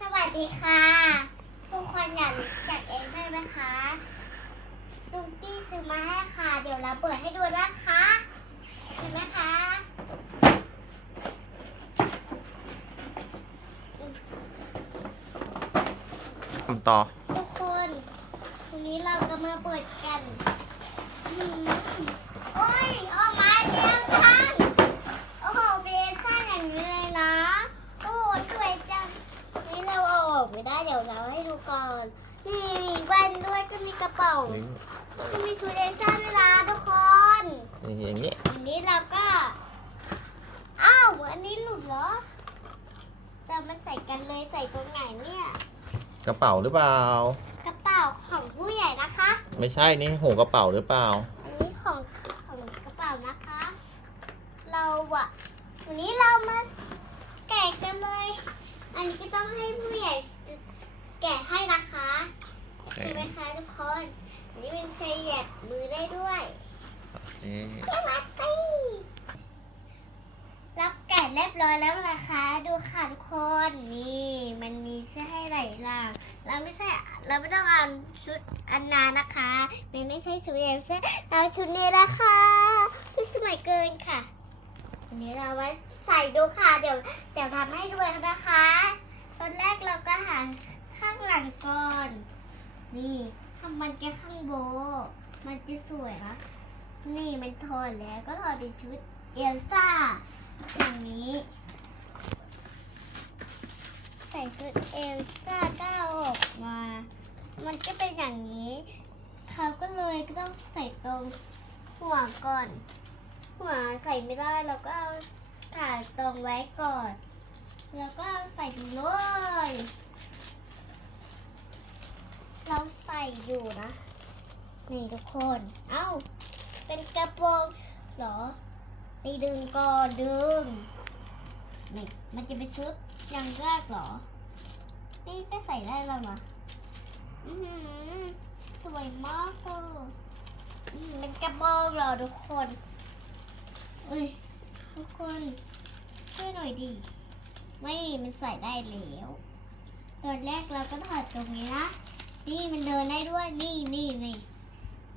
สวัสดีค่ะทุกคนอยากรู้จักเองใช่ไหมคะลุงตี้ซื้อมาให้ค่ะ เดี๋ยวเราเปิดให้ดูนะคะเห็นไหมคะทำต่อ ทุกคนวันนี้เราก็มาเปิดกันอืมโอ้ยออกมาเรียงข้างโอ้โหเบซ่าอย่างนี้เลยนะ โอ้โหสวยจัง นี่เราเอาออก ไม่ได้เดี๋ยวเราให้ดูก่อน นี่มีแว่นด้วยก็มีกระเป๋านี่ก็มีชุดเอ็กซ์ซ่าด้วยนะทุกคนอย่างนี้อันนี้เราก็ อ้าวอันนี้หลุดเหรอ แต่มันใส่กันเลยใส่ตรงไหนเนี่ย กระเป๋าหรือเปล่า กระเป๋าของผู้ใหญ่นะคะ ไม่ใช่นี่หัวกระเป๋าหรือเปล่า อันนี้ของของกระเป๋านะคะ เราอะวันนี้เรามาแกะกันเลย อันนี้ก็ต้องให้ผู้ใหญ่แกะให้นะคะใช่ไหมคะทุกคน อันนี้เป็นใช้แยบมือได้ด้วยนี่รักไปรับแกะเรียบร้อยแล้วนะคะ ดูค่ะทุกคน นี่มันมีเสื้อให้หลายอย่างเราไม่ใช่เราไม่ต้องเอาชุดอันนานะคะ มันไม่ใช่ชุดเอลซ่าเราชุดนี้ละค่ะไม่สมัยเกินค่ะ อันนี้เราไว้ใส่ดูค่ะ เดี๋ยวเดี๋ยวทำให้ด้วยนะคะตอนแรกเราก็หาข้างหลังก่อน นี่ข้างมันแค่ข้างโบ มันจะสวยนะนี่มันถอดแล้วก็ถอดเป็นชุดเอลซ่าอย่างนี้ ใส่ชุดเอลซ่าก็อาออกมา มันก็เป็นอย่างนี้ เขาก็เลยก็ต้องใส่ตรงหัวก่อน หัวใส่ไม่ได้เราก็เอาถ่ายตรงไว้ก่อน แล้วก็เอาใส่ไปเลย เราใส่อยู่นะ นี่ทุกคน เอ้า เป็นกระโปรงเหรอนี่ดึงก่อนดึง นี่มันจะเป็นชุดย่างแรกเหรอ นี่ก็ใส่ได้แล้วนะอือหือสวยมากเลยเป็นกระโปรงเหรอทุกคน เอ้ยทุกคนช่วยหน่อยดิ ไม่มันใส่ได้แล้ว ตอนแรกเราก็ถอดตรงนี้นะ นี่มันเดินได้ด้วยนี่นี่นี่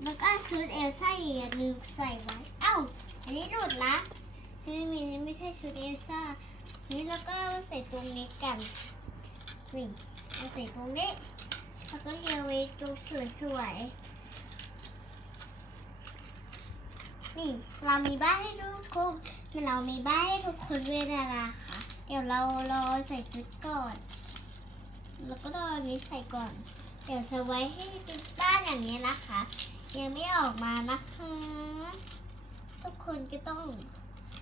แล้วก็ชุดเอลซ่าอีกอันหนึงใส่ไว้เอ้าอันนี้หลุดนะไม่มีไม่ใช่ชุดเอลซ่านี่แล้วก็มาใส่ตรงนี้กันนี่มาใส่ตรงนี้แล้วก็เรียวไว้ตรงสวยๆ นี่เรามีบ้านให้ทุกคนเรามีบ้านให้ทุกคนด้วยนะคะเดี๋ยวเรารอใส่ชุดก่อนแล้วก็ต้องอันนี้ใส่ก่อน เดี๋ยวจะไว้ให้ติดบ้านอย่างนี้นะคะ ยังไม่ออกมานะคะ ทุกคนก็ต้อง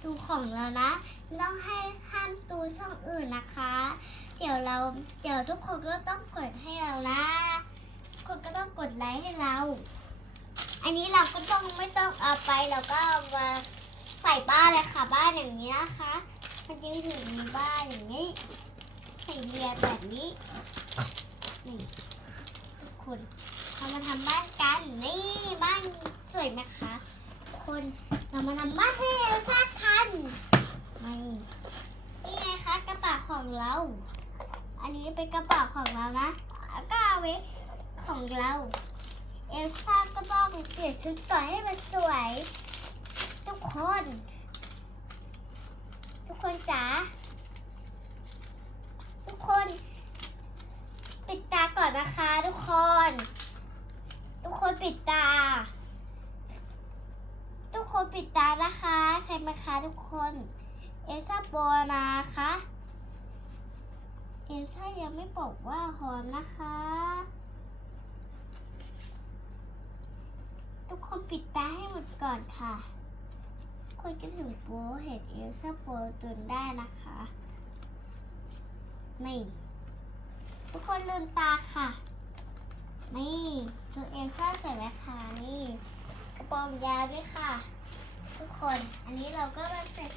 ดูของเรานะไม่ต้องให้ห้ามดูช่องอื่นนะคะ เดี๋ยวเราเดี๋ยวทุกคนก็ต้องกดให้เรานะทุกคนก็ต้องกดไลค์ให้เรา อันนี้เราก็ต้องไม่ต้องเอาไปเราก็เอามาใส่บ้านเลยค่ะบ้านอย่างนี้นะคะ มันจะถึงมีบ้านอย่างนี้ใส่เรียนแบบนี้นี่ทุกคนเรามาทำบ้านกันนี่บ้านสวยไหมคะคนเรามาทำบ้านให้เอลซ่ากันนี่นี่ไงคะกระเป๋าของเรา อันนี้เป็นกระเป๋าของเรานะแล้วก็เอาไว้ของเรา เอลซ่าก็ต้องเปลี่ยนชุดก่อนให้มันสวย ทุกคน ทุกคนจ๋าทุกคน ปิดตาก่อนนะคะ ทุกคน ทุกคนปิดตา ทุกคนปิดตานะคะ ใครมาคะทุกคน เอลซ่าโบนะคะเอลซ่ายังไม่บอกว่าหอมนะคะ ทุก คนปิดตาให้หมดก่อนค่ะคนก็ถึงโป๊เห็นเอลซ่าโปรตุนได้นะคะ นี่ ทุกคนลืมตาค่ะ นี่ตัวเอลซ่าใส่ไหมคะนี่กระโปรงยาวด้วยค่ะ ทุกคน อันนี้เราก็มาเสร็จ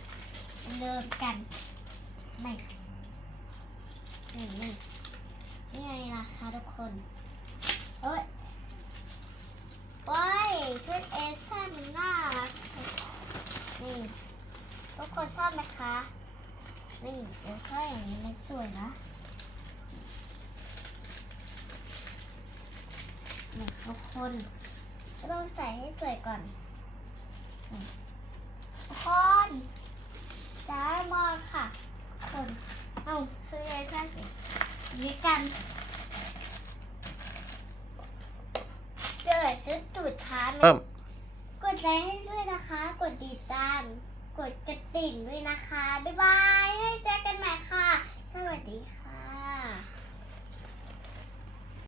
เดิมกันนี่นี่นี่นี่ไงล่ะคะทุกคน เอ้ยโอ้ย ชุดเอซ่ามันน่ารักนี่ทุกคนชอบไหมคะนี่เอซ่าอย่างนี้มันสวยนะนี่ทุกคนต้องใส่ให้สวยก่อนทุกคนได้มอค่ะคนเอาซื้อเอซ่สิด้วกัน ซื้อตูดท้านเริ่มกดไลค์ให้ด้วยนะคะ กดติดตาม กดกระติ่งด้วยนะคะ บ๊ายบายให้เจอกันใหม่ค่ะ สวัสดีค่ะ